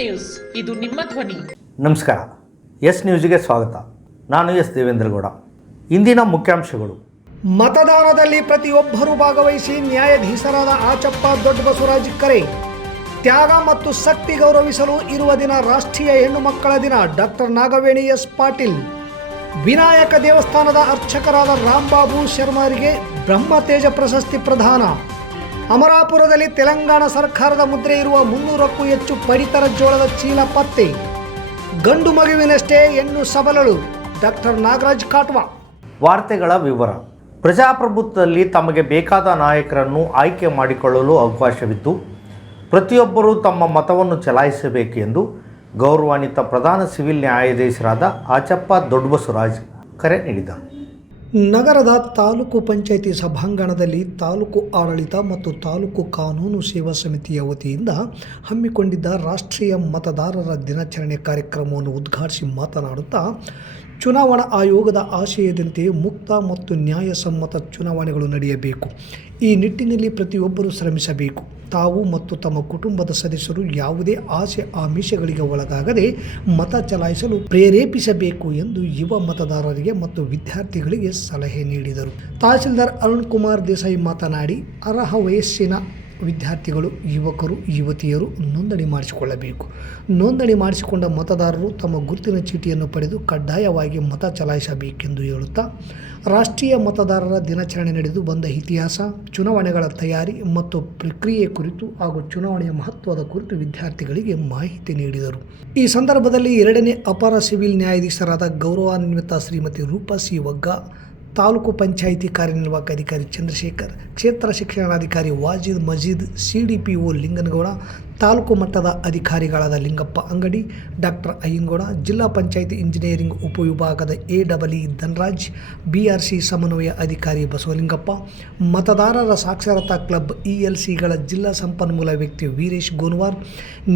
News, ಇದು ನಿಮ್ಮ ಧ್ವನಿ. ನಮಸ್ಕಾರ. ಎಸ್ ನ್ಯೂಸ್ಗೆ ಸ್ವಾಗತ. ನಾನು ಎಸ್ ದೇವೇಂದ್ರಗೌಡ. ಇಂದಿನ ಮುಖ್ಯಾಂಶಗಳು. ಮತದಾನದಲ್ಲಿ ಪ್ರತಿಯೊಬ್ಬರೂ ಭಾಗವಹಿಸಿ ನ್ಯಾಯಾಧೀಶರಾದ ಆಚಪ್ಪ ದೊಡ್ಡ ಬಸವರಾಜ್ ಕರೆ. ತ್ಯಾಗ ಮತ್ತು ಶಕ್ತಿ ಗೌರವಿಸಲು ಇರುವ ದಿನ ರಾಷ್ಟ್ರೀಯ ಹೆಣ್ಣು ಮಕ್ಕಳ ದಿನ. Doctor Nagaveni S Patil. ವಿನಾಯಕ ದೇವಸ್ಥಾನದ ಅರ್ಚಕರಾದ ರಾಂಬಾಬು ಶರ್ಮಾರಿಗೆ ಬ್ರಹ್ಮತೇಜ ಪ್ರಶಸ್ತಿ ಪ್ರದಾನ. ಅಮರಾಪುರದಲ್ಲಿ ತೆಲಂಗಾಣ ಸರ್ಕಾರದ ಮುದ್ರೆ ಇರುವ 300ಕ್ಕೂ ಹೆಚ್ಚು ಪಡಿತರ ಜೋಳದ ಚೀಲ ಪತ್ತೆ. ಗಂಡು ಮಗುವಿನಷ್ಟೇ ಹೆಣ್ಣು ಸಬಲಳು. ಡಾಕ್ಟರ್ ನಾಗರಾಜ್ ಕಾಟ್ವಾ. ವಾರ್ತೆಗಳ ವಿವರ. ಪ್ರಜಾಪ್ರಭುತ್ವದಲ್ಲಿ ತಮಗೆ ಬೇಕಾದ ನಾಯಕರನ್ನು ಆಯ್ಕೆ ಮಾಡಿಕೊಳ್ಳಲು ಅವಕಾಶವಿದ್ದು ಪ್ರತಿಯೊಬ್ಬರೂ ತಮ್ಮ ಮತವನ್ನು ಚಲಾಯಿಸಬೇಕು ಎಂದು ಗೌರವಾನ್ವಿತ ಪ್ರಧಾನ ಸಿವಿಲ್ ನ್ಯಾಯಾಧೀಶರಾದ ಆಚಪ್ಪ ದೊಡ್ಡ ಬಸವರಾಜ್ ಕರೆ ನೀಡಿದರು. ನಗರದ ತಾಲೂಕು ಪಂಚಾಯಿತಿ ಸಭಾಂಗಣದಲ್ಲಿ ತಾಲೂಕು ಆಡಳಿತ ಮತ್ತು ತಾಲೂಕು ಕಾನೂನು ಸೇವಾ ಸಮಿತಿಯ ವತಿಯಿಂದ ಹಮ್ಮಿಕೊಂಡಿದ್ದ ರಾಷ್ಟ್ರೀಯ ಮತದಾರರ ದಿನಾಚರಣೆ ಕಾರ್ಯಕ್ರಮವನ್ನು ಉದ್ಘಾಟಿಸಿ ಮಾತನಾಡುತ್ತಾ, ಚುನಾವಣಾ ಆಯೋಗದ ಆಶಯದಂತೆ ಮುಕ್ತ ಮತ್ತು ನ್ಯಾಯಸಮ್ಮತ ಚುನಾವಣೆಗಳು ನಡೆಯಬೇಕು. ಈ ನಿಟ್ಟಿನಲ್ಲಿ ಪ್ರತಿಯೊಬ್ಬರೂ ಶ್ರಮಿಸಬೇಕು. ತಾವು ಮತ್ತು ತಮ್ಮ ಕುಟುಂಬದ ಸದಸ್ಯರು ಯಾವುದೇ ಆಸೆ ಆಮಿಷಗಳಿಗೆ ಒಳಗಾಗದೆ ಮತ ಚಲಾಯಿಸಲು ಪ್ರೇರೇಪಿಸಬೇಕು ಎಂದು ಯುವ ಮತದಾರರಿಗೆ ಮತ್ತು ವಿದ್ಯಾರ್ಥಿಗಳಿಗೆ ಸಲಹೆ ನೀಡಿದರು. ತಹಸೀಲ್ದಾರ್ ಅರುಣ್ ಕುಮಾರ್ ದೇಸಾಯಿ ಮಾತನಾಡಿ, ಅರ್ಹ ವಯಸ್ಸಿನ ವಿದ್ಯಾರ್ಥಿಗಳು, ಯುವಕರು, ಯುವತಿಯರು ನೋಂದಣಿ ಮಾಡಿಸಿಕೊಳ್ಳಬೇಕು. ನೋಂದಣಿ ಮಾಡಿಸಿಕೊಂಡ ಮತದಾರರು ತಮ್ಮ ಗುರುತಿನ ಚೀಟಿಯನ್ನು ಪಡೆದು ಕಡ್ಡಾಯವಾಗಿ ಮತ ಚಲಾಯಿಸಬೇಕೆಂದು ಹೇಳುತ್ತಾ, ರಾಷ್ಟ್ರೀಯ ಮತದಾರರ ದಿನಾಚರಣೆ ನಡೆದು ಬಂದ ಇತಿಹಾಸ, ಚುನಾವಣೆಗಳ ತಯಾರಿ ಮತ್ತು ಪ್ರಕ್ರಿಯೆ ಕುರಿತು ಹಾಗೂ ಚುನಾವಣೆಯ ಮಹತ್ವದ ಕುರಿತು ವಿದ್ಯಾರ್ಥಿಗಳಿಗೆ ಮಾಹಿತಿ ನೀಡಿದರು. ಈ ಸಂದರ್ಭದಲ್ಲಿ 2ನೇ ಅಪರ ಸಿವಿಲ್ ನ್ಯಾಯಾಧೀಶರಾದ ಗೌರವಾನ್ವಿತ ಶ್ರೀಮತಿ ರೂಪಾ ಸಿ ವಗ್ಗ, ತಾಲೂಕು ಪಂಚಾಯಿತಿ ಕಾರ್ಯನಿರ್ವಾಹಕ ಅಧಿಕಾರಿ ಚಂದ್ರಶೇಖರ್, ಕ್ಷೇತ್ರ ಶಿಕ್ಷಣಾಧಿಕಾರಿ ವಾಜಿದ್ ಮಜೀದ್, CDPO ಲಿಂಗನಗೌಡ, ತಾಲೂಕು ಮಟ್ಟದ ಅಧಿಕಾರಿಗಳಾದ ಲಿಂಗಪ್ಪ ಅಂಗಡಿ, ಡಾಕ್ಟರ್ ಅಯ್ಯನಗೌಡ, ಜಿಲ್ಲಾ ಪಂಚಾಯಿತಿ ಇಂಜಿನಿಯರಿಂಗ್ ಉಪವಿಭಾಗದ AEE ಧನರಾಜ್, BRC ಸಮನ್ವಯ ಅಧಿಕಾರಿ ಬಸವಲಿಂಗಪ್ಪ, ಮತದಾರರ ಸಾಕ್ಷರತಾ ಕ್ಲಬ್ ELCಗಳ ಜಿಲ್ಲಾ ಸಂಪನ್ಮೂಲ ವ್ಯಕ್ತಿ ವೀರೇಶ್ ಗೋನ್ವಾರ್,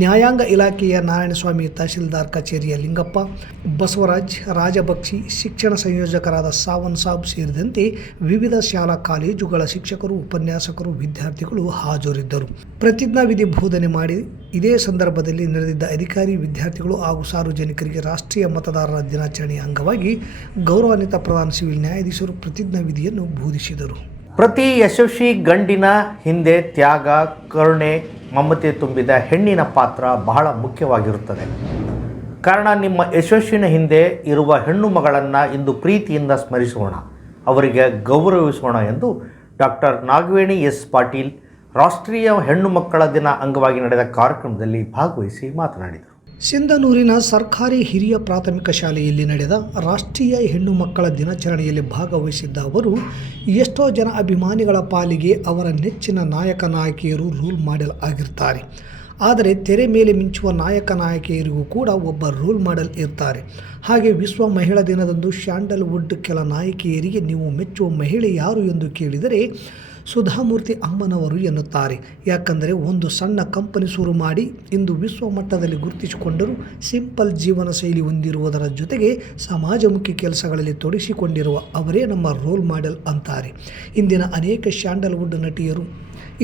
ನ್ಯಾಯಾಂಗ ಇಲಾಖೆಯ ನಾರಾಯಣಸ್ವಾಮಿ, ತಹಶೀಲ್ದಾರ್ ಕಚೇರಿಯ ಲಿಂಗಪ್ಪ, ಬಸವರಾಜ್, ರಾಜಬಕ್ಷಿ, ಶಿಕ್ಷಣ ಸಂಯೋಜಕರಾದ ಸಾವನ್ ಸಾಬ್ ಸೇರಿದಂತೆ ವಿವಿಧ ಶಾಲಾ ಕಾಲೇಜುಗಳ ಶಿಕ್ಷಕರು, ಉಪನ್ಯಾಸಕರು, ವಿದ್ಯಾರ್ಥಿಗಳು ಹಾಜರಿದ್ದರು. ಪ್ರತಿಜ್ಞಾವಿಧಿ ಬೋಧನೆ ಮಾಡಿ ಇದೇ ಸಂದರ್ಭದಲ್ಲಿ ನೆರೆದಿದ್ದ ಅಧಿಕಾರಿ, ವಿದ್ಯಾರ್ಥಿಗಳು ಹಾಗೂ ಸಾರ್ವಜನಿಕರಿಗೆ ರಾಷ್ಟ್ರೀಯ ಮತದಾರರ ದಿನಾಚರಣೆಯ ಅಂಗವಾಗಿ ಗೌರವಾನ್ವಿತ ಪ್ರಧಾನ ಸಿವಿಲ್ ನ್ಯಾಯಾಧೀಶರು ಪ್ರತಿಜ್ಞಾವಿಧಿಯನ್ನು ಬೋಧಿಸಿದರು. ಪ್ರತಿ ಯಶಸ್ವಿ ಗಂಡಿನ ಹಿಂದೆ ತ್ಯಾಗ, ಕರುಣೆ, ಮಮತೆ ತುಂಬಿದ ಹೆಣ್ಣಿನ ಪಾತ್ರ ಬಹಳ ಮುಖ್ಯವಾಗಿರುತ್ತದೆ. ಕಾರಣ, ನಿಮ್ಮ ಯಶಸ್ವಿನ ಹಿಂದೆ ಇರುವ ಹೆಣ್ಣು ಮಗಳನ್ನು ಇಂದು ಪ್ರೀತಿಯಿಂದ ಸ್ಮರಿಸೋಣ, ಅವರಿಗೆ ಗೌರವಿಸೋಣ ಎಂದು ಡಾಕ್ಟರ್ ನಾಗವೇಣಿ ಎಸ್ ಪಾಟೀಲ್ ರಾಷ್ಟ್ರೀಯ ಹೆಣ್ಣು ಮಕ್ಕಳ ದಿನ ಅಂಗವಾಗಿ ನಡೆದ ಕಾರ್ಯಕ್ರಮದಲ್ಲಿ ಭಾಗವಹಿಸಿ ಮಾತನಾಡಿದರು. ಸಿಂಧನೂರಿನ ಸರ್ಕಾರಿ ಹಿರಿಯ ಪ್ರಾಥಮಿಕ ಶಾಲೆಯಲ್ಲಿ ನಡೆದ ರಾಷ್ಟ್ರೀಯ ಹೆಣ್ಣು ಮಕ್ಕಳ ದಿನಾಚರಣೆಯಲ್ಲಿ ಭಾಗವಹಿಸಿದ್ದ ಅವರು, ಎಷ್ಟೋ ಜನ ಅಭಿಮಾನಿಗಳ ಪಾಲಿಗೆ ಅವರ ನೆಚ್ಚಿನ ನಾಯಕ ನಾಯಕಿಯರು ರೋಲ್ ಮಾಡೆಲ್ ಆಗಿರ್ತಾರೆ. ಆದರೆ ತೆರೆ ಮೇಲೆ ಮಿಂಚುವ ನಾಯಕ ನಾಯಕಿಯರಿಗೂ ಕೂಡ ಒಬ್ಬ ರೋಲ್ ಮಾಡೆಲ್ ಇರ್ತಾರೆ. ಹಾಗೆ ವಿಶ್ವ ಮಹಿಳಾ ದಿನದಂದು ಸ್ಯಾಂಡಲ್ವುಡ್ ಕೆಲ ನಾಯಕಿಯರಿಗೆ ನೀವು ಮೆಚ್ಚುವ ಮಹಿಳೆ ಯಾರು ಎಂದು ಕೇಳಿದರೆ ಸುಧಾಮೂರ್ತಿ ಅಮ್ಮನವರು ಎನ್ನುತ್ತಾರೆ. ಯಾಕಂದರೆ ಒಂದು ಸಣ್ಣ ಕಂಪನಿ ಶುರು ಮಾಡಿ ಇಂದು ವಿಶ್ವ ಮಟ್ಟದಲ್ಲಿ ಗುರುತಿಸಿಕೊಂಡರೂ ಸಿಂಪಲ್ ಜೀವನ ಶೈಲಿ ಹೊಂದಿರುವುದರ ಜೊತೆಗೆ ಸಮಾಜಮುಖಿ ಕೆಲಸಗಳಲ್ಲಿ ತೊಡಗಿಸಿಕೊಂಡಿರುವ ಅವರೇ ನಮ್ಮ ರೋಲ್ ಮಾಡೆಲ್ ಅಂತಾರೆ ಇಂದಿನ ಅನೇಕ ಸ್ಯಾಂಡಲ್ವುಡ್ ನಟಿಯರು.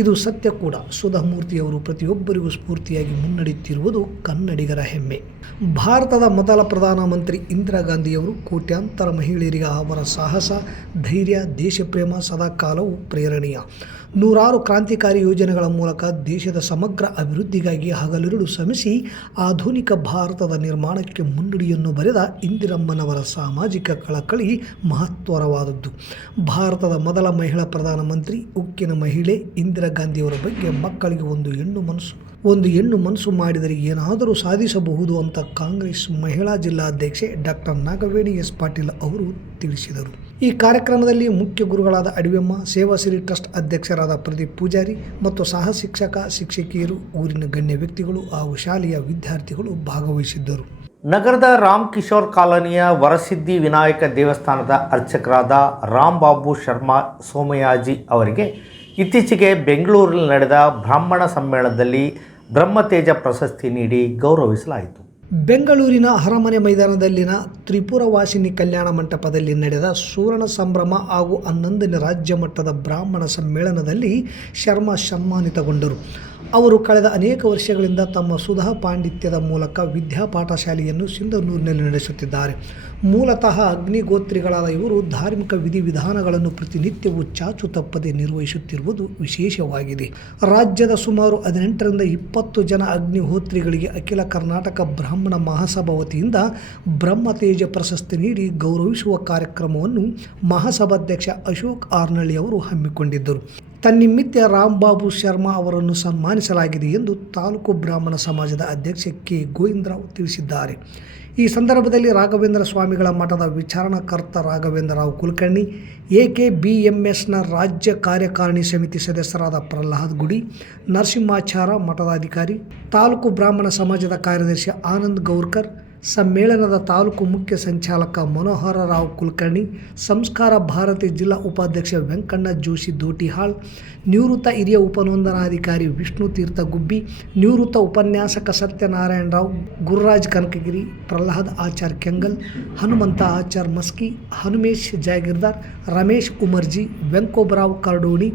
ಇದು ಸತ್ಯ ಕೂಡ. ಸುಧಾಮೂರ್ತಿಯವರು ಪ್ರತಿಯೊಬ್ಬರಿಗೂ ಸ್ಫೂರ್ತಿಯಾಗಿ ಮುನ್ನಡೆಯುತ್ತಿರುವುದು ಕನ್ನಡಿಗರ ಹೆಮ್ಮೆ. ಭಾರತದ ಮೊದಲ ಪ್ರಧಾನಮಂತ್ರಿ ಇಂದಿರಾ ಗಾಂಧಿಯವರು ಕೋಟ್ಯಾಂತರ ಮಹಿಳೆಯರಿಗೆ ಅವರ ಸಾಹಸ, ಧೈರ್ಯ, ದೇಶಪ್ರೇಮ ಸದಾಕಾಲವೂ ಪ್ರೇರಣೀಯ. ನೂರಾರು ಕ್ರಾಂತಿಕಾರಿ ಯೋಜನೆಗಳ ಮೂಲಕ ದೇಶದ ಸಮಗ್ರ ಅಭಿವೃದ್ಧಿಗಾಗಿ ಹಗಲಿರುಳು ಶ್ರಮಿಸಿ ಆಧುನಿಕ ಭಾರತದ ನಿರ್ಮಾಣಕ್ಕೆ ಮುನ್ನುಡಿಯನ್ನು ಬರೆದ ಇಂದಿರಮ್ಮನವರ ಸಾಮಾಜಿಕ ಕಳಕಳಿ ಮಹತ್ವರವಾದದ್ದು. ಭಾರತದ ಮೊದಲ ಮಹಿಳಾ ಪ್ರಧಾನಮಂತ್ರಿ, ಉಕ್ಕಿನ ಮಹಿಳೆ ಇಂದಿರಾ ಗಾಂಧಿಯವರ ಬಗ್ಗೆ ಮಕ್ಕಳಿಗೆ ಒಂದು ಹೆಣ್ಣು ಮನಸ್ಸು ಮಾಡಿದರೆ ಏನಾದರೂ ಸಾಧಿಸಬಹುದು ಅಂತ ಕಾಂಗ್ರೆಸ್ ಮಹಿಳಾ ಜಿಲ್ಲಾಧ್ಯಕ್ಷೆ ಡಾಕ್ಟರ್ ನಾಗವೇಣಿ ಎಸ್ ಪಾಟೀಲ್ ಅವರು ತಿಳಿಸಿದರು. ಈ ಕಾರ್ಯಕ್ರಮದಲ್ಲಿ ಮುಖ್ಯ ಗುರುಗಳಾದ ಅಡಿವೆಮ್ಮ, ಸೇವಾಶ್ರೀ ಟ್ರಸ್ಟ್ ಅಧ್ಯಕ್ಷರಾದ ಪ್ರದೀಪ್ ಪೂಜಾರಿ ಮತ್ತು ಸಹ ಶಿಕ್ಷಕ ಶಿಕ್ಷಕಿಯರು, ಊರಿನ ಗಣ್ಯ ವ್ಯಕ್ತಿಗಳು ಹಾಗೂ ಶಾಲೆಯ ವಿದ್ಯಾರ್ಥಿಗಳು ಭಾಗವಹಿಸಿದ್ದರು. ನಗರದ ರಾಮ್ ಕಿಶೋರ್ ಕಾಲೋನಿಯ ವರಸಿದ್ಧಿ ವಿನಾಯಕ ದೇವಸ್ಥಾನದ ಅರ್ಚಕರಾದ ರಾಂಬಾಬು ಶರ್ಮಾ ಸೋಮಯಾಜಿ ಅವರಿಗೆ ಇತ್ತೀಚೆಗೆ ಬೆಂಗಳೂರಿನಲ್ಲಿ ನಡೆದ ಬ್ರಾಹ್ಮಣ ಸಮ್ಮೇಳನದಲ್ಲಿ ಬ್ರಹ್ಮತೇಜ ಪ್ರಶಸ್ತಿ ನೀಡಿ ಗೌರವಿಸಲಾಯಿತು. ಬೆಂಗಳೂರಿನ ಅರಮನೆ ಮೈದಾನದಲ್ಲಿನ ತ್ರಿಪುರವಾಸಿನಿ ಕಲ್ಯಾಣ ಮಂಟಪದಲ್ಲಿ ನಡೆದ ಸುವರ್ಣ ಸಂಭ್ರಮ ಹಾಗೂ 11ನೇ ರಾಜ್ಯ ಮಟ್ಟದ ಬ್ರಾಹ್ಮಣ ಸಮ್ಮೇಳನದಲ್ಲಿ ಶರ್ಮಾ ಸನ್ಮಾನಿತಗೊಂಡರು. ಅವರು ಕಳೆದ ಅನೇಕ ವರ್ಷಗಳಿಂದ ತಮ್ಮ ಸುಧಾ ಪಾಂಡಿತ್ಯದ ಮೂಲಕ ವಿದ್ಯಾಪಾಠ ಶಾಲೆಯನ್ನು ಸಿಂಧನೂರಿನಲ್ಲಿ ನಡೆಸುತ್ತಿದ್ದಾರೆ. ಮೂಲತಃ ಅಗ್ನಿಗೋತ್ರಿಗಳಾದ ಇವರು ಧಾರ್ಮಿಕ ವಿಧಿವಿಧಾನಗಳನ್ನು ಪ್ರತಿನಿತ್ಯವೂ ಚಾಚು ತಪ್ಪದೆ ನಿರ್ವಹಿಸುತ್ತಿರುವುದು ವಿಶೇಷವಾಗಿದೆ. ರಾಜ್ಯದ ಸುಮಾರು 18ರಿಂದ 20 ಜನ ಅಗ್ನಿಹೋತ್ರಿಗಳಿಗೆ ಅಖಿಲ ಕರ್ನಾಟಕ ಬ್ರಾಹ್ಮಣ ಮಹಾಸಭಾ ವತಿಯಿಂದ ಬ್ರಹ್ಮತೇಜ ಪ್ರಶಸ್ತಿ ನೀಡಿ ಗೌರವಿಸುವ ಕಾರ್ಯಕ್ರಮವನ್ನು ಮಹಾಸಭಾಧ್ಯಕ್ಷ ಅಶೋಕ್ ಆರ್ನಳ್ಳಿ ಅವರು ಹಮ್ಮಿಕೊಂಡಿದ್ದರು. ತನ್ನಿಮಿತ್ತ ರಾಂಬಾಬು ಶರ್ಮಾ ಅವರನ್ನು ಸನ್ಮಾನಿಸಲಾಗಿದೆ ಎಂದು ತಾಲೂಕು ಬ್ರಾಹ್ಮಣ ಸಮಾಜದ ಅಧ್ಯಕ್ಷ ಕೆ ಗೋವಿಂದರಾವ್ ತಿಳಿಸಿದ್ದಾರೆ. ಈ ಸಂದರ್ಭದಲ್ಲಿ ರಾಘವೇಂದ್ರ ಸ್ವಾಮಿಗಳ ಮಠದ ವಿಚಾರಣಾಕರ್ತ ರಾಘವೇಂದ್ರರಾವ್ ಕುಲಕರ್ಣಿ, AKBMSನ ರಾಜ್ಯ ಕಾರ್ಯಕಾರಿಣಿ ಸಮಿತಿ ಸದಸ್ಯರಾದ ಪ್ರಹ್ಲಾದ್ ಗುಡಿ, ನರಸಿಂಹಾಚಾರ ಮಠದಾಧಿಕಾರಿ, ತಾಲೂಕು ಬ್ರಾಹ್ಮಣ ಸಮಾಜದ ಕಾರ್ಯದರ್ಶಿ ಆನಂದ್ ಗೌರ್ಕರ್, ಸಮ್ಮೇಳನದ ತಾಲೂಕು ಮುಖ್ಯ ಸಂಚಾಲಕ ಮನೋಹರ ರಾವ್ ಕುಲಕರ್ಣಿ, ಸಂಸ್ಕಾರ ಭಾರತಿ ಜಿಲ್ಲಾ ಉಪಾಧ್ಯಕ್ಷ ವೆಂಕಣ್ಣ ಜೋಶಿ ದೋಟಿಹಾಳ್, ನಿವೃತ್ತ ಹಿರಿಯ ಉಪನೋಂದನಾಧಿಕಾರಿ ವಿಷ್ಣು ತೀರ್ಥ ಗುಬ್ಬಿ, ನಿವೃತ್ತ ಉಪನ್ಯಾಸಕ ಸತ್ಯನಾರಾಯಣ ರಾವ್, ಗುರುರಾಜ್ ಕನಕಗಿರಿ, ಪ್ರಹ್ಲಾದ್ ಆಚಾರ್ ಕೆಂಗಲ್, ಹನುಮಂತ ಆಚಾರ್ ಮಸ್ಕಿ, ಹನುಮೇಶ್ ಜಾಗೀರ್ದಾರ್, ರಮೇಶ್ ಉಮರ್ಜಿ, ವೆಂಕೋಬರಾವ್ ಕರ್ಡೋಣಿ,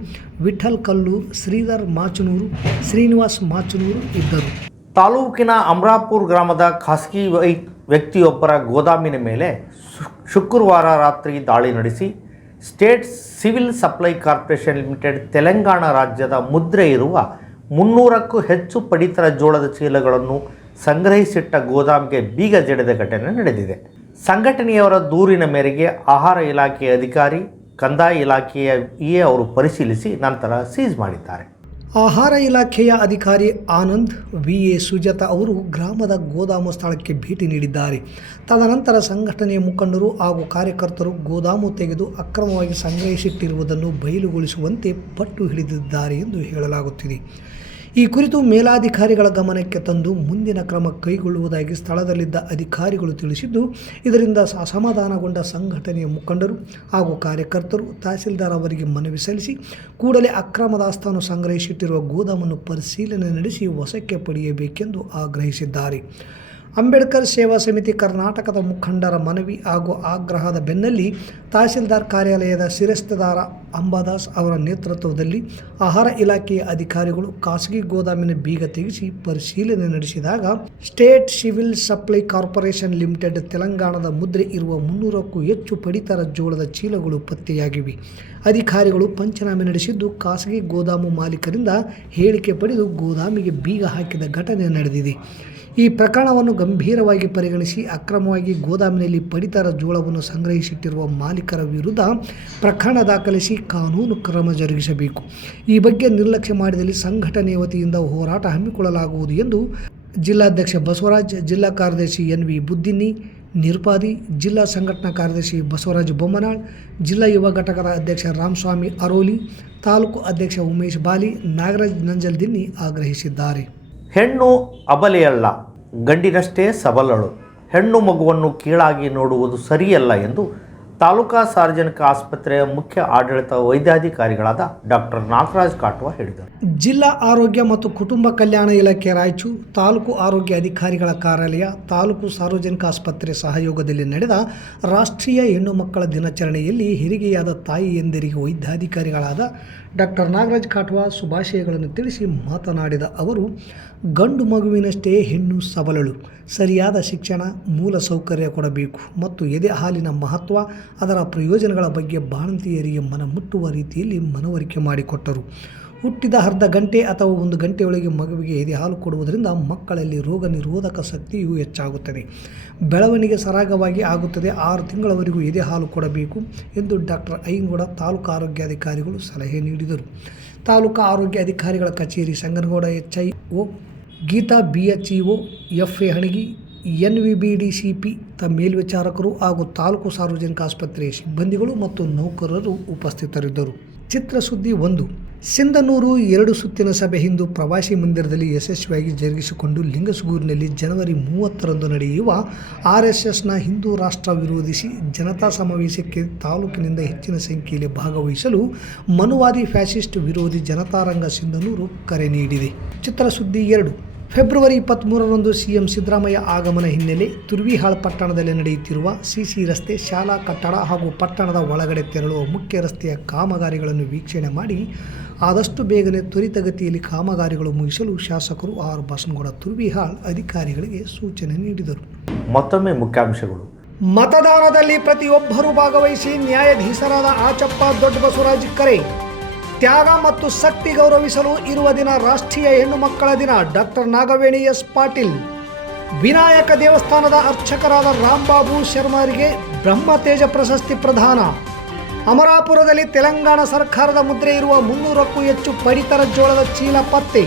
ವಿಠಲ್ ಕಲ್ಲೂರ್, ಶ್ರೀಧರ್ ಮಾಚನೂರು, ಶ್ರೀನಿವಾಸ್ ಮಾಚನೂರು ಇದ್ದರು. ತಾಲೂಕಿನ ಅಮರಾಪುರ ಗ್ರಾಮದ ಖಾಸಗಿ ವ್ಯಕ್ತಿಯೊಬ್ಬರ ಗೋದಾಮಿನ ಮೇಲೆ ಶುಕ್ರವಾರ ರಾತ್ರಿ ದಾಳಿ ನಡೆಸಿ state civil supply corporation limited Telangana ರಾಜ್ಯದ ಮುದ್ರೆ ಇರುವ 300ಕ್ಕೂ ಹೆಚ್ಚು ಪಡಿತರ ಜೋಳದ ಚೀಲಗಳನ್ನು ಸಂಗ್ರಹಿಸಿಟ್ಟ ಗೋದಾಮಿಗೆ ಬೀಗ ಜಡಿದ ಘಟನೆ ನಡೆದಿದೆ. ಸಂಘಟನೆಯವರ ದೂರಿನ ಮೇರೆಗೆ ಆಹಾರ ಇಲಾಖೆಯ ಅಧಿಕಾರಿ, ಕಂದಾಯ ಇಲಾಖೆಯ EA ಅವರು ಪರಿಶೀಲಿಸಿ ನಂತರ ಸೀಸ್ ಮಾಡಿದ್ದಾರೆ. ಆಹಾರ ಇಲಾಖೆಯ ಅಧಿಕಾರಿ ಆನಂದ್ VA ಸುಜಾತಾ ಅವರು ಗ್ರಾಮದ ಗೋದಾಮು ಸ್ಥಳಕ್ಕೆ ಭೇಟಿ ನೀಡಿದ್ದಾರೆ. ತದನಂತರ ಸಂಘಟನೆಯ ಮುಖಂಡರು ಹಾಗೂ ಕಾರ್ಯಕರ್ತರು ಗೋದಾಮು ತೆಗೆದು ಅಕ್ರಮವಾಗಿ ಸಂಗ್ರಹಿಸಿಟ್ಟಿರುವುದನ್ನು ಬಯಲುಗೊಳಿಸುವಂತೆ ಪಟ್ಟು ಹಿಡಿದಿದ್ದಾರೆ ಎಂದು ಹೇಳಲಾಗುತ್ತಿದೆ. ಈ ಕುರಿತು ಮೇಲಾಧಿಕಾರಿಗಳ ಗಮನಕ್ಕೆ ತಂದು ಮುಂದಿನ ಕ್ರಮ ಕೈಗೊಳ್ಳುವುದಾಗಿ ಸ್ಥಳದಲ್ಲಿದ್ದ ಅಧಿಕಾರಿಗಳು ತಿಳಿಸಿದ್ದು, ಇದರಿಂದ ಅಸಮಾಧಾನಗೊಂಡ ಸಂಘಟನೆಯ ಮುಖಂಡರು ಹಾಗೂ ಕಾರ್ಯಕರ್ತರು ತಹಸೀಲ್ದಾರ್ ಅವರಿಗೆ ಮನವಿ ಸಲ್ಲಿಸಿ ಕೂಡಲೇ ಅಕ್ರಮ ದಾಸ್ತಾನು ಸಂಗ್ರಹಿಸಿಟ್ಟಿರುವ ಗೋದಾಮನ್ನು ಪರಿಶೀಲನೆ ನಡೆಸಿ ವಶಕ್ಕೆ ಪಡೆಯಬೇಕೆಂದು ಆಗ್ರಹಿಸಿದ್ದಾರೆ. ಅಂಬೇಡ್ಕರ್ ಸೇವಾ ಸಮಿತಿ ಕರ್ನಾಟಕದ ಮುಖಂಡರ ಮನವಿ ಹಾಗೂ ಆಗ್ರಹದ ಬೆನ್ನಲ್ಲೇ ತಹಸೀಲ್ದಾರ್ ಕಾರ್ಯಾಲಯದ ಶಿರಸ್ತೇದಾರ ಅಂಬಾದಾಸ್ ಅವರ ನೇತೃತ್ವದಲ್ಲಿ ಆಹಾರ ಇಲಾಖೆಯ ಅಧಿಕಾರಿಗಳು ಖಾಸಗಿ ಗೋದಾಮಿನ ಬೀಗ ತೆಗೆಸಿ ಪರಿಶೀಲನೆ ನಡೆಸಿದಾಗ state civil supply corporation limited ತೆಲಂಗಾಣದ ಮುದ್ರೆ ಇರುವ 300ಕ್ಕೂ ಹೆಚ್ಚು ಪಡಿತರ ಜೋಳದ ಚೀಲಗಳು ಪತ್ತೆಯಾಗಿವೆ. ಅಧಿಕಾರಿಗಳು ಪಂಚನಾಮೆ ನಡೆಸಿದ್ದು, ಖಾಸಗಿ ಗೋದಾಮು ಮಾಲೀಕರಿಂದ ಹೇಳಿಕೆ ಪಡೆದು ಗೋದಾಮಿಗೆ ಬೀಗ ಹಾಕಿದ ಘಟನೆ ನಡೆದಿದೆ. ಈ ಪ್ರಕರಣವನ್ನು ಗಂಭೀರವಾಗಿ ಪರಿಗಣಿಸಿ ಅಕ್ರಮವಾಗಿ ಗೋದಾಮಿನಲ್ಲಿ ಪಡಿತರ ಜೋಳವನ್ನು ಸಂಗ್ರಹಿಸಿಟ್ಟಿರುವ ಮಾಲೀಕರ ವಿರುದ್ಧ ಪ್ರಕರಣ ದಾಖಲಿಸಿ ಕಾನೂನು ಕ್ರಮ ಜರುಗಿಸಬೇಕು. ಈ ಬಗ್ಗೆ ನಿರ್ಲಕ್ಷ್ಯ ಮಾಡಿದಲ್ಲಿ ಸಂಘಟನೆಯ ವತಿಯಿಂದ ಹೋರಾಟ ಹಮ್ಮಿಕೊಳ್ಳಲಾಗುವುದು ಎಂದು ಜಿಲ್ಲಾಧ್ಯಕ್ಷ ಬಸವರಾಜ್, ಜಿಲ್ಲಾ ಕಾರ್ಯದರ್ಶಿ NV ಬುದ್ದಿನ್ನಿ ನಿರ್ಪಾದಿ, ಜಿಲ್ಲಾ ಸಂಘಟನಾ ಕಾರ್ಯದರ್ಶಿ ಬಸವರಾಜ ಬೊಮ್ಮನಾಳ್, ಜಿಲ್ಲಾ ಯುವ ಘಟಕದ ಅಧ್ಯಕ್ಷ ರಾಮಸ್ವಾಮಿ ಅರೋಲಿ, ತಾಲೂಕು ಅಧ್ಯಕ್ಷ ಉಮೇಶ್ ಬಾಲಿ, ನಾಗರಾಜ್ ನಂಜಲ್ದಿನ್ನಿ ಆಗ್ರಹಿಸಿದ್ದಾರೆ. ಹೆಣ್ಣು ಅಬಲೆಯಲ್ಲ, ಗಂಡಿನಷ್ಟೇ ಸಬಲಳು. ಹೆಣ್ಣು ಮಗುವನ್ನು ಕೀಳಾಗಿ ನೋಡುವುದು ಸರಿಯಲ್ಲ ಎಂದು ತಾಲೂಕಾ ಸಾರ್ವಜನಿಕ ಆಸ್ಪತ್ರೆಯ ಮುಖ್ಯ ಆಡಳಿತ ವೈದ್ಯಾಧಿಕಾರಿಗಳಾದ ಡಾಕ್ಟರ್ ನಾಗರಾಜ್ ಕಾಟ್ವಾ ಹೇಳಿದರು. ಜಿಲ್ಲಾ ಆರೋಗ್ಯ ಮತ್ತು ಕುಟುಂಬ ಕಲ್ಯಾಣ ಇಲಾಖೆ ರಾಯಚೂರು, ತಾಲೂಕು ಆರೋಗ್ಯ ಅಧಿಕಾರಿಗಳ ಕಾರ್ಯಾಲಯ, ತಾಲೂಕು ಸಾರ್ವಜನಿಕ ಆಸ್ಪತ್ರೆ ಸಹಯೋಗದಲ್ಲಿ ನಡೆದ ರಾಷ್ಟ್ರೀಯ ಹೆಣ್ಣು ಮಕ್ಕಳ ದಿನಾಚರಣೆಯಲ್ಲಿ ಹೆರಿಗೆಯಾದ ತಾಯಿಯಂದಿರಿಗೆ ವೈದ್ಯಾಧಿಕಾರಿಗಳಾದ ಡಾಕ್ಟರ್ ನಾಗರಾಜ್ ಕಾಟ್ವಾ ಶುಭಾಶಯಗಳನ್ನು ತಿಳಿಸಿ ಮಾತನಾಡಿದ ಅವರು, ಗಂಡು ಮಗುವಿನಷ್ಟೇ ಹೆಣ್ಣು ಸಬಲಳು. ಸರಿಯಾದ ಶಿಕ್ಷಣ, ಮೂಲ ಸೌಕರ್ಯ ಕೊಡಬೇಕು ಮತ್ತು ಎದೆ ಹಾಲಿನ ಮಹತ್ವ, ಅದರ ಪ್ರಯೋಜನಗಳ ಬಗ್ಗೆ ಬಾಣಂತಿಯರಿಗೆ ಮನಮುಟ್ಟುವ ರೀತಿಯಲ್ಲಿ ಮನವರಿಕೆ ಮಾಡಿಕೊಟ್ಟರು. ಹುಟ್ಟಿದ ಅರ್ಧ ಗಂಟೆ ಅಥವಾ 1 ಗಂಟೆಯೊಳಗೆ ಮಗುವಿಗೆ ಎದೆ ಹಾಲು ಕೊಡುವುದರಿಂದ ಮಕ್ಕಳಲ್ಲಿ ರೋಗ ನಿರೋಧಕ ಶಕ್ತಿಯು ಹೆಚ್ಚಾಗುತ್ತದೆ, ಬೆಳವಣಿಗೆ ಸರಾಗವಾಗಿ ಆಗುತ್ತದೆ. 6 ತಿಂಗಳವರೆಗೂ ಎದೆ ಹಾಲು ಕೊಡಬೇಕು ಎಂದು ಡಾಕ್ಟರ್ ಐನಗೌಡ ತಾಲೂಕು ಆರೋಗ್ಯಾಧಿಕಾರಿಗಳು ಸಲಹೆ ನೀಡಿದರು. ತಾಲೂಕು ಆರೋಗ್ಯ ಅಧಿಕಾರಿಗಳ ಕಚೇರಿ Sanganagouda HIO, Geetha BHEO, FA Hanagi, NVBDCP ಮೇಲ್ವಿಚಾರಕರು ಹಾಗೂ ತಾಲೂಕು ಸಾರ್ವಜನಿಕ ಆಸ್ಪತ್ರೆಯ ಸಿಬ್ಬಂದಿಗಳು ಮತ್ತು ನೌಕರರು ಉಪಸ್ಥಿತರಿದ್ದರು. ಚಿತ್ರಸುದ್ದಿ 1. ಸಿಂಧನೂರು 2 ಸುತ್ತಿನ ಸಭೆ ಇಂದು ಪ್ರವಾಸಿ ಮಂದಿರದಲ್ಲಿ ಯಶಸ್ವಿಯಾಗಿ ಜರುಗಿಸಿಕೊಂಡು ಲಿಂಗಸಗೂರಿನಲ್ಲಿ ಜನವರಿ 30ರಂದು ನಡೆಯುವ RSSನ ಹಿಂದೂ ರಾಷ್ಟ್ರ ವಿರೋಧಿಸಿ ಜನತಾ ಸಮಾವೇಶಕ್ಕೆ ತಾಲೂಕಿನಿಂದ ಹೆಚ್ಚಿನ ಸಂಖ್ಯೆಯಲ್ಲಿ ಭಾಗವಹಿಸಲು ಮನುವಾದಿ ಫ್ಯಾಸಿಸ್ಟ್ ವಿರೋಧಿ ಜನತಾರಂಗ ಸಿಂಧನೂರು ಕರೆ ನೀಡಿದೆ. ಚಿತ್ರಸುದ್ದಿ 2. ಫೆಬ್ರವರಿ 23ರಂದು ಸಿಎಂ ಸಿದ್ದರಾಮಯ್ಯ ಆಗಮನ ಹಿನ್ನೆಲೆ ತುರ್ವಿಹಾಳ್ ಪಟ್ಟಣದಲ್ಲಿ ನಡೆಯುತ್ತಿರುವ ಸಿಸಿ ರಸ್ತೆ, ಶಾಲಾ ಕಟ್ಟಡ ಹಾಗೂ ಪಟ್ಟಣದ ಒಳಗಡೆ ತೆರಳುವ ಮುಖ್ಯ ರಸ್ತೆಯ ಕಾಮಗಾರಿಗಳನ್ನು ವೀಕ್ಷಣೆ ಮಾಡಿ ಆದಷ್ಟು ಬೇಗನೆ ತ್ವರಿತಗತಿಯಲ್ಲಿ ಕಾಮಗಾರಿಗಳು ಮುಗಿಸಲು ಶಾಸಕರು ಆರ್ ಬಸನಗೌಡ ತುರ್ವಿಹಾಳ್ ಅಧಿಕಾರಿಗಳಿಗೆ ಸೂಚನೆ ನೀಡಿದರು. ಮತ್ತೊಮ್ಮೆ ಮುಖ್ಯಾಂಶಗಳು. ಮತದಾನದಲ್ಲಿ ಪ್ರತಿಯೊಬ್ಬರೂ ಭಾಗವಹಿಸಿ. ನ್ಯಾಯಾಧೀಶರಾದ ಆಚಪ್ಪ ದೊಡ್ಡ ಬಸವರಾಜ್ ಕರೆ. ತ್ಯಾಗ ಮತ್ತು ಶಕ್ತಿ ಗೌರವಿಸಲು ಇರುವ ದಿನ ರಾಷ್ಟ್ರೀಯ ಹೆಣ್ಣು ಮಕ್ಕಳ ದಿನ. Doctor Nagaveni S Patil. ವಿನಾಯಕ ದೇವಸ್ಥಾನದ ಅರ್ಚಕರಾದ ರಾಂಬಾಬು ಶರ್ಮಾರಿಗೆ ಬ್ರಹ್ಮತೇಜ ಪ್ರಶಸ್ತಿ ಪ್ರದಾನ. ಅಮರಾಪುರದಲ್ಲಿ ತೆಲಂಗಾಣ ಸರ್ಕಾರದ ಮುದ್ರೆ ಇರುವ 300ಕ್ಕೂ ಹೆಚ್ಚು ಪಡಿತರ ಜೋಳದ ಚೀಲ ಪತ್ತೆ.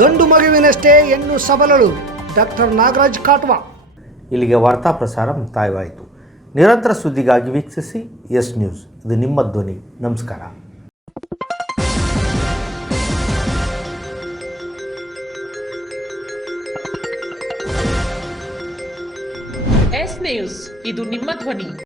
ಗಂಡು ಮಗುವಿನಷ್ಟೇ ಹೆಣ್ಣು ಸಬಲಳು. ಡಾಕ್ಟರ್ ನಾಗರಾಜ್ ಕಾಟ್ವಾ. ಇಲ್ಲಿಗೆ ವಾರ್ತಾ ಪ್ರಸಾರ ಮುಕ್ತಾಯವಾಯಿತು. ನಿರಂತರ ಸುದ್ದಿಗಾಗಿ ವೀಕ್ಷಿಸಿ ಎಸ್ ನ್ಯೂಸ್. ಇದು ನಿಮ್ಮ ಧ್ವನಿ. ನಮಸ್ಕಾರ. ಎಸ್ ನ್ಯೂಸ್, ಇದು ನಿಮ್ಮ ಧ್ವನಿ.